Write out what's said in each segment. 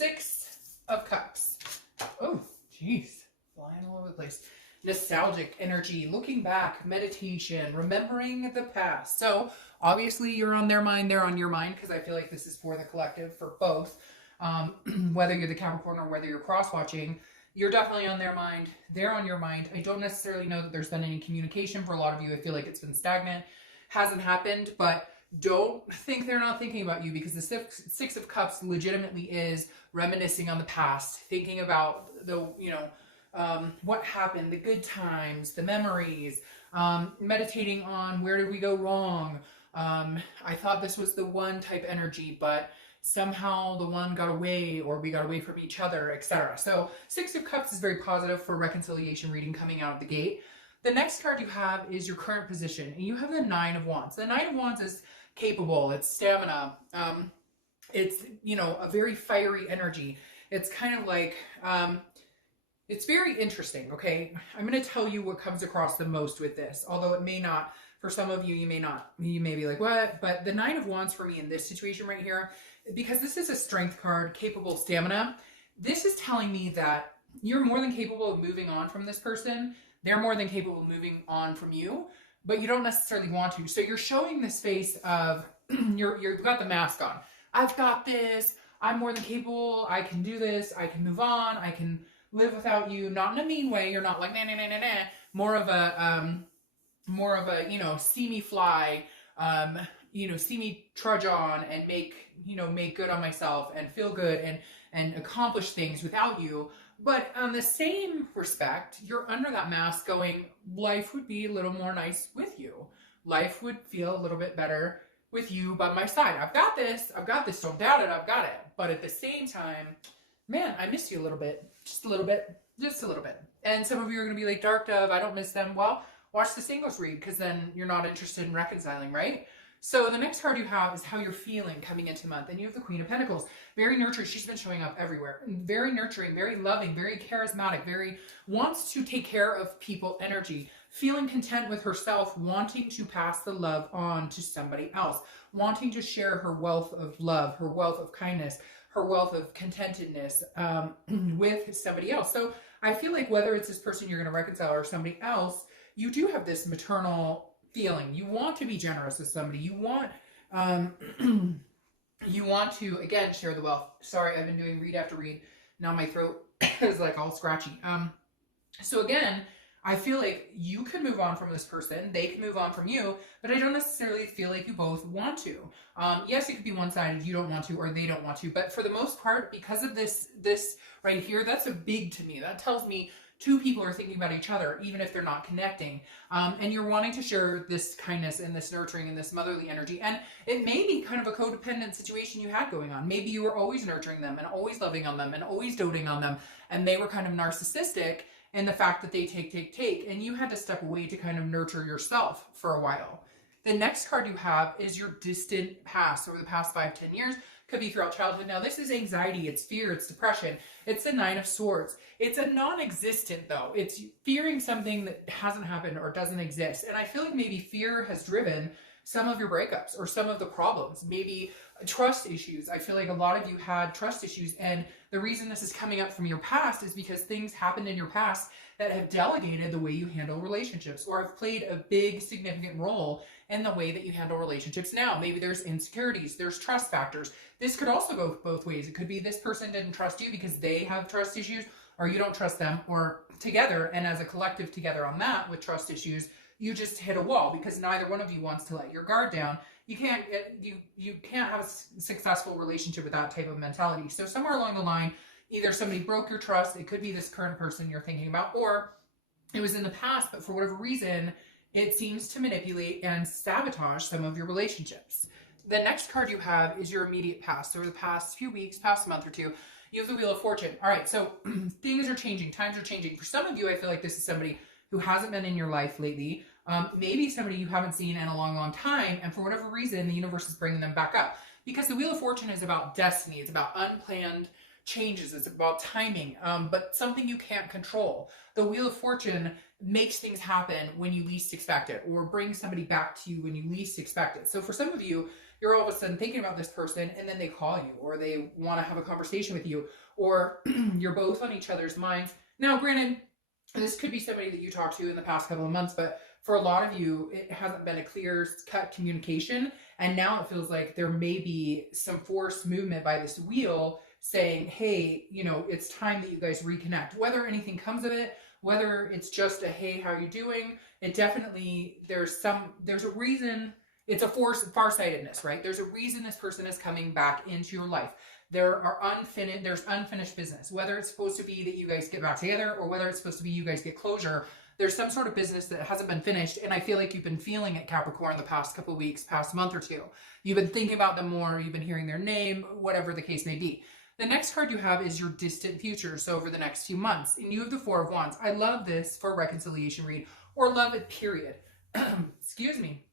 Six of Cups. Oh, jeez. Flying all over the place. Nostalgic energy, looking back, meditation, remembering the past. So obviously you're on their mind, they're on your mind, because I feel like this is for the collective, for both. Whether you're the Capricorn or whether you're cross-watching, you're definitely on their mind. They're on your mind. I don't necessarily know that there's been any communication. For a lot of you, I feel like it's been stagnant. Hasn't happened, but don't think they're not thinking about you, because the Six of Cups legitimately is reminiscing on the past, thinking about the, what happened, the good times, the memories, meditating on where did we go wrong. I thought this was the one type energy, but somehow the one got away, or we got away from each other, etc. So Six of Cups is very positive for reconciliation reading coming out of the gate. The next card you have is your current position, and you have the Nine of Wands. The Nine of Wands is capable, it's stamina, it's, a very fiery energy. It's kind of like, it's very interesting, okay? I'm going to tell you what comes across the most with this, although it may not. For some of you, you may be like, what? But the Nine of Wands for me in this situation right here, because this is a strength card, capable, stamina, this is telling me that you're more than capable of moving on from this person. They're more than capable of moving on from you, but you don't necessarily want to. So you're showing this face of, you've got the mask on. I've got this. I'm more than capable. I can do this. I can move on. I can live without you. Not in a mean way. You're not like, nah, nah, nah, nah, nah. More of a, see me fly, see me trudge on and make good on myself and feel good and accomplish things without you. But on the same respect, you're under that mask going, life would be a little more nice with you. Life would feel a little bit better with you by my side. I've got this, don't doubt it, I've got it. But at the same time, man, I miss you a little bit, just a little bit. And some of you are going to be like, Dark Dove, I don't miss them. Well, watch the singles read, because then you're not interested in reconciling, right? So the next card you have is how you're feeling coming into the month. And you have the Queen of Pentacles. Very nurturing. She's been showing up everywhere. Very nurturing, very loving, very charismatic, very wants to take care of people energy. Feeling content with herself, wanting to pass the love on to somebody else. Wanting to share her wealth of love, her wealth of kindness, her wealth of contentedness with somebody else. So I feel like whether it's this person you're going to reconcile or somebody else, you do have this maternal feeling. You want to be generous with somebody. You want to, again, share the wealth. Sorry, I've been doing read after read. Now my throat is like all scratchy. So again, I feel like you could move on from this person. They can move on from you, but I don't necessarily feel like you both want to. Yes, it could be one-sided. You don't want to, or they don't want to. But for the most part, because of this right here, that's a big to me. That tells me two people are thinking about each other, even if they're not connecting. And you're wanting to share this kindness and this nurturing and this motherly energy. And it may be kind of a codependent situation you had going on. Maybe you were always nurturing them and always loving on them and always doting on them. And they were kind of narcissistic in the fact that they take. And you had to step away to kind of nurture yourself for a while. The next card you have is your distant past over the past 5-10 years. Could be throughout childhood. Now, this is anxiety, it's fear, it's depression. It's the Nine of Swords. It's a non-existent, though. It's fearing something that hasn't happened or doesn't exist. And I feel like maybe fear has driven some of your breakups or some of the problems. Maybe trust issues. I feel like a lot of you had trust issues. And the reason this is coming up from your past is because things happened in your past that have delegated the way you handle relationships or have played a big, significant role in the way that you handle relationships now. Maybe there's insecurities, there's trust factors. This could also go both ways. It could be this person didn't trust you because they have trust issues, or you don't trust them, or together, and as a collective together on that with trust issues, you just hit a wall because neither one of you wants to let your guard down. You can't have a successful relationship with that type of mentality. So somewhere along the line, either somebody broke your trust, it could be this current person you're thinking about, or it was in the past, but for whatever reason, it seems to manipulate and sabotage some of your relationships. The next card you have is your immediate past. Over the past few weeks, past month or two, you have the Wheel of Fortune. All right, so things are changing. Times are changing. For some of you, I feel like this is somebody who hasn't been in your life lately. Maybe somebody you haven't seen in a long, long time. And for whatever reason, the universe is bringing them back up. Because the Wheel of Fortune is about destiny. It's about unplanned changes. It's about timing, but something you can't control. The Wheel of Fortune makes things happen when you least expect it, or brings somebody back to you when you least expect it. So for some of you, you're all of a sudden thinking about this person and then they call you or they want to have a conversation with you, or you're both on each other's minds. Now, granted, this could be somebody that you talked to in the past couple of months, but for a lot of you, it hasn't been a clear cut communication. And now it feels like there may be some forced movement by this wheel saying, hey, you know, it's time that you guys reconnect. Whether anything comes of it, whether it's just a, hey, how are you doing? It definitely, there's a reason. It's a farsightedness, right? There's a reason this person is coming back into your life. There's unfinished business, whether it's supposed to be that you guys get back together or whether it's supposed to be you guys get closure. There's some sort of business that hasn't been finished. And I feel like you've been feeling it, Capricorn, the past couple of weeks, past month or two. You've been thinking about them more. You've been hearing their name, whatever the case may be. The next card you have is your distant future. So over the next few months, and you have the Four of Wands. I love this for a reconciliation read or love it, period. Excuse me.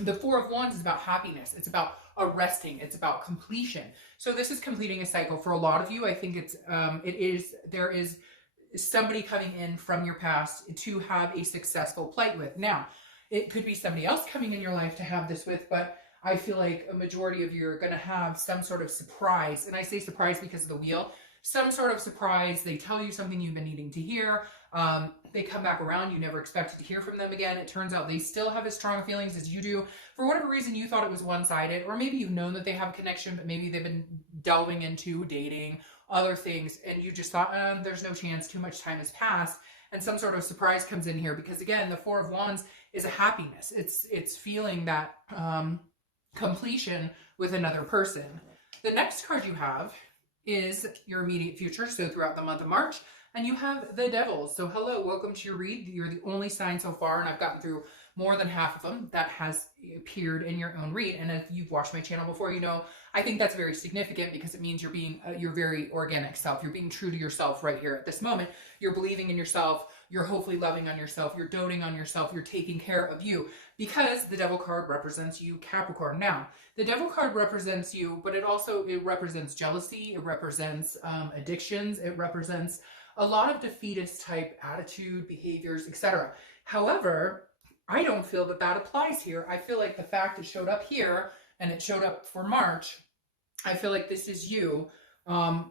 The Four of Wands is about happiness. It's about arresting. It's about completion. So this is completing a cycle for a lot of you. I think there is somebody coming in from your past to have a successful plight with. Now, it could be somebody else coming in your life to have this with, but I feel like a majority of you are going to have some sort of surprise. And I say surprise because of the wheel. Some sort of surprise. They tell you something you've been needing to hear. They come back around. You never expected to hear from them again. It turns out they still have as strong feelings as you do. For whatever reason, you thought it was one-sided, or maybe you've known that they have a connection, but maybe they've been delving into dating, other things, and you just thought, there's no chance, too much time has passed, and some sort of surprise comes in here, because again, the Four of Wands is a happiness. It's feeling that completion with another person. The next card you have is your immediate future, so throughout the month of March, and you have the Devil. So hello, welcome to your read. You're the only sign so far, and I've gotten through more than half of them that has appeared in your own read. And if you've watched my channel before, you know I think that's very significant, because it means you're being your very organic self. You're being true to yourself right here at this moment. You're believing in yourself. You're hopefully loving on yourself. You're doting on yourself. You're taking care of you, because the Devil card represents you, Capricorn. Now, the Devil card represents you, but it represents jealousy. It represents addictions. It represents a lot of defeatist type attitude, behaviors, etc. However, I don't feel that that applies here. I feel like the fact it showed up here and it showed up for March, I feel like this is you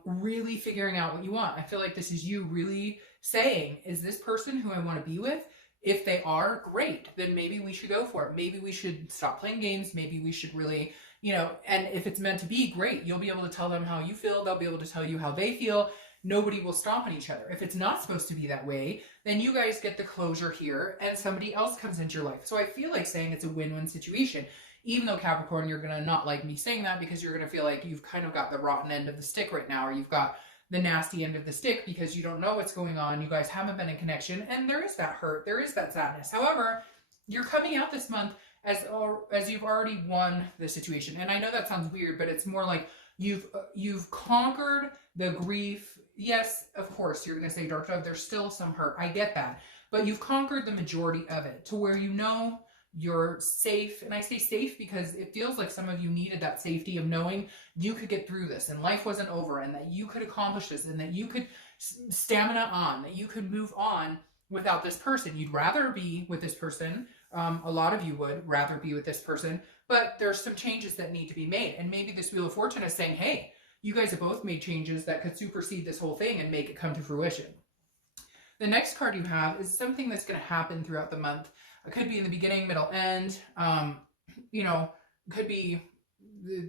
really figuring out what you want. I feel like this is you really saying, is this person who I want to be with? If they are, great, then maybe we should go for it. Maybe we should stop playing games. Maybe we should really, and if it's meant to be, great. You'll be able to tell them how you feel. They'll be able to tell you how they feel. Nobody will stomp on each other. If it's not supposed to be that way, then you guys get the closure here and somebody else comes into your life. So I feel like saying it's a win-win situation. Even though, Capricorn, you're going to not like me saying that, because you're going to feel like you've kind of got the rotten end of the stick right now, or you've got the nasty end of the stick because you don't know what's going on. You guys haven't been in connection, and there is that hurt. There is that sadness. However, you're coming out this month as you've already won the situation. And I know that sounds weird, but it's more like you've conquered the grief. Yes, of course, you're going to say, Dark Dove, there's still some hurt. I get that. But you've conquered the majority of it to where you know you're safe. And I say safe because it feels like some of you needed that safety of knowing you could get through this and life wasn't over, and that you could accomplish this, and that you could stamina on, that you could move on without this person. You'd rather be with this person. A lot of you would rather be with this person, but there's some changes that need to be made. And maybe this Wheel of Fortune is saying, hey, you guys have both made changes that could supersede this whole thing and make it come to fruition. The next card you have is something that's going to happen throughout the month. It could be in the beginning, middle, end. It could be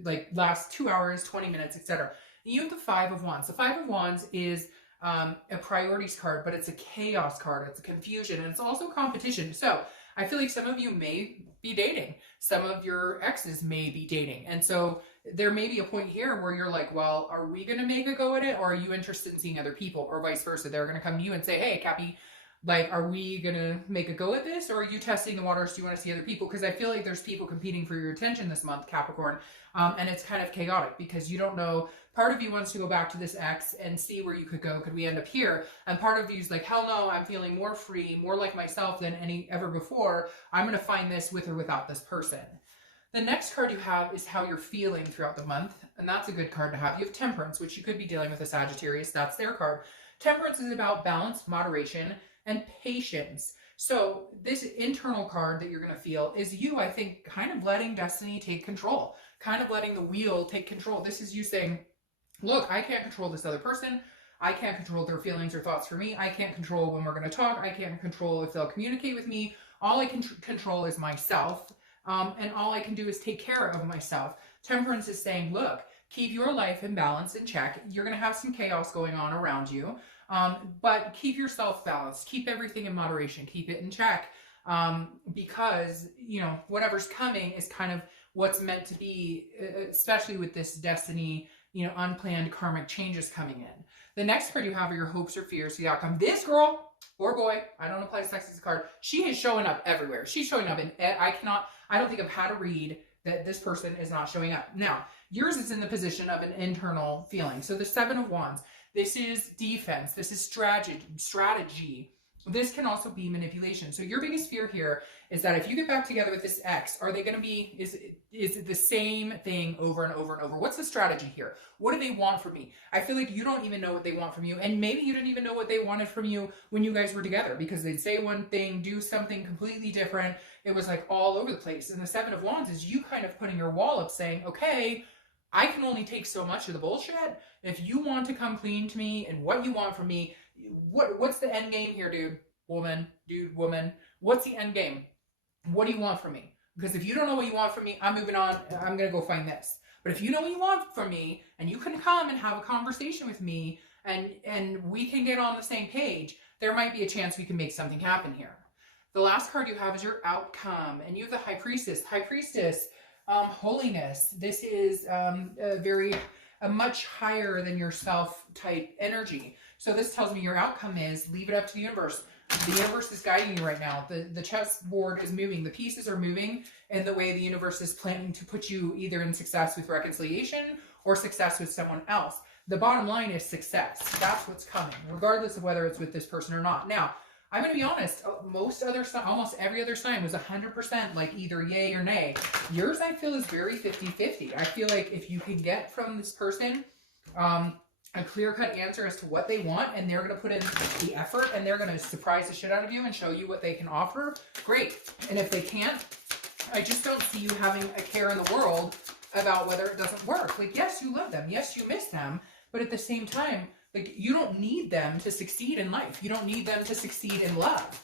like last 2 hours, 20 minutes, etc. You have the Five of Wands. The Five of Wands is a priorities card, but it's a chaos card. It's a confusion, and it's also competition. So I feel like some of you may be dating. Some of your exes may be dating. And so there may be a point here where you're like, well, are we going to make a go at it? Or are you interested in seeing other people, or vice versa? They're going to come to you and say, hey, Cappy, like, are we going to make a go at this? Or are you testing the waters? Do you want to see other people? Because I feel like there's people competing for your attention this month, Capricorn. And it's kind of chaotic because you don't know. Part of you wants to go back to this ex and see where you could go. Could we end up here? And part of you is like, hell no, I'm feeling more free, more like myself than ever before. I'm going to find this with or without this person. The next card you have is how you're feeling throughout the month. And that's a good card to have. You have Temperance, which you could be dealing with a Sagittarius. That's their card. Temperance is about balance, moderation, and patience. So this internal card that you're going to feel is you, I think, kind of letting destiny take control, kind of letting the wheel take control. This is you saying, look, I can't control this other person. I can't control their feelings or thoughts for me. I can't control when we're going to talk. I can't control if they'll communicate with me. All I can control is myself. And all I can do is take care of myself. Temperance is saying, look, keep your life in balance and check. You're going to have some chaos going on around you. But keep yourself balanced. Keep everything in moderation. Keep it in check. Because, you know, whatever's coming is kind of what's meant to be, especially with this destiny, you know, unplanned karmic changes coming in. The next card you have are your hopes or fears, the outcome. This girl or boy, I don't apply sex as a card. She is showing up everywhere. She's showing up in, I don't think I've had a read that this person is not showing up. Now, yours is in the position of an internal feeling. So the Seven of Wands, this is defense. This is strategy. This can also be manipulation. So your biggest fear here is that if you get back together with this ex, are they going to be, is it the same thing over and over and over? What's the strategy here? What do they want from me? I feel like you don't even know what they want from you. And maybe you didn't even know what they wanted from you when you guys were together, because they'd say one thing, do something completely different. It was like all over the place. And the Seven of Wands is you kind of putting your wall up saying, okay, I can only take so much of the bullshit. If you want to come clean to me and what you want from me, what's the end game here, dude, woman, what's the end game? What do you want from me? Because if you don't know what you want from me, I'm moving on. I'm going to go find this. But if you know what you want from me and you can come and have a conversation with me and we can get on the same page, there might be a chance we can make something happen here. The last card you have is your outcome, and you have the High Priestess. High Priestess, holiness. This is a much higher than yourself type energy. So this tells me your outcome is leave it up to the universe. The universe is guiding you right now. The chessboard is moving. The pieces are moving in the way the universe is planning to put you either in success with reconciliation or success with someone else. The bottom line is success. That's what's coming, regardless of whether it's with this person or not. Now, I'm going to be honest, almost every other sign was 100% like either yay or nay. Yours, I feel, is very 50-50. I feel like if you can get from this person a clear-cut answer as to what they want, and they're going to put in the effort, and they're going to surprise the shit out of you and show you what they can offer, great. And if they can't, I just don't see you having a care in the world about whether it doesn't work. Like, yes, you love them. Yes, you miss them. But at the same time, like, you don't need them to succeed in life. You don't need them to succeed in love.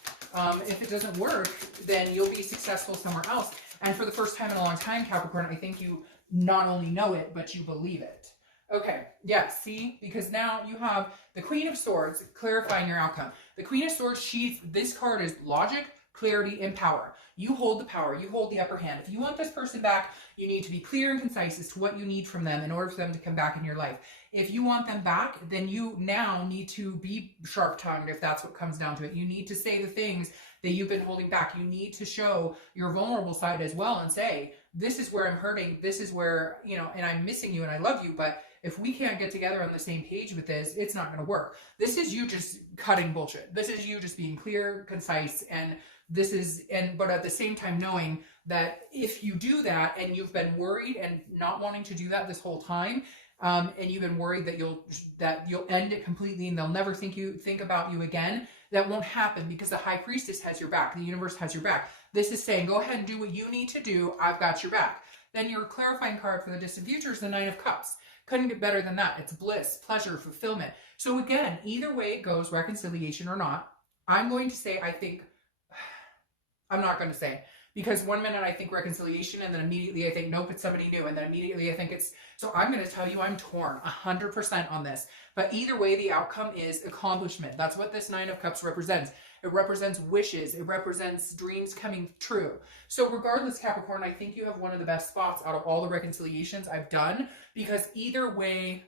If it doesn't work, then you'll be successful somewhere else. And for the first time in a long time, Capricorn, I think you not only know it, but you believe it. Okay, yes, see? Because now you have the Queen of Swords clarifying your outcome. The Queen of Swords, this card is logic, clarity, and power. You hold the power. You hold the upper hand. If you want this person back, you need to be clear and concise as to what you need from them in order for them to come back in your life. If you want them back, then you now need to be sharp-tongued if that's what comes down to it. You need to say the things that you've been holding back. You need to show your vulnerable side as well and say, this is where I'm hurting. This is where, you know, and I'm missing you and I love you, but if we can't get together on the same page with this, it's not going to work. This is you just cutting bullshit. This is you just being clear, concise, but at the same time knowing that if you do that and you've been worried and not wanting to do that this whole time, and you've been worried that you'll end it completely and they'll never think about you again, that won't happen because the High Priestess has your back. The universe has your back. This is saying, go ahead and do what you need to do. I've got your back. Then your clarifying card for the distant future is the Nine of Cups. Couldn't get better than that. It's bliss, pleasure, fulfillment. So again, either way it goes, reconciliation or not, I'm going to say, I'm not going to say, because one minute I think reconciliation and then immediately I think, nope, it's somebody new. And then immediately I think so I'm going to tell you I'm torn 100% on this. But either way, the outcome is accomplishment. That's what this Nine of Cups represents. It represents wishes. It represents dreams coming true. So regardless, Capricorn, I think you have one of the best spots out of all the reconciliations I've done, because either way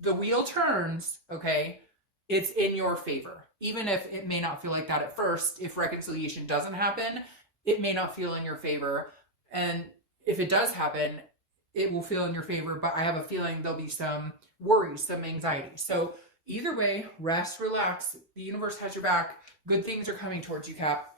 the wheel turns, okay, it's in your favor. Even if it may not feel like that at first, if reconciliation doesn't happen, it may not feel in your favor. And if it does happen, it will feel in your favor, but I have a feeling there'll be some worries, some anxiety. So either way, rest, relax. The universe has your back. Good things are coming towards you, Cap.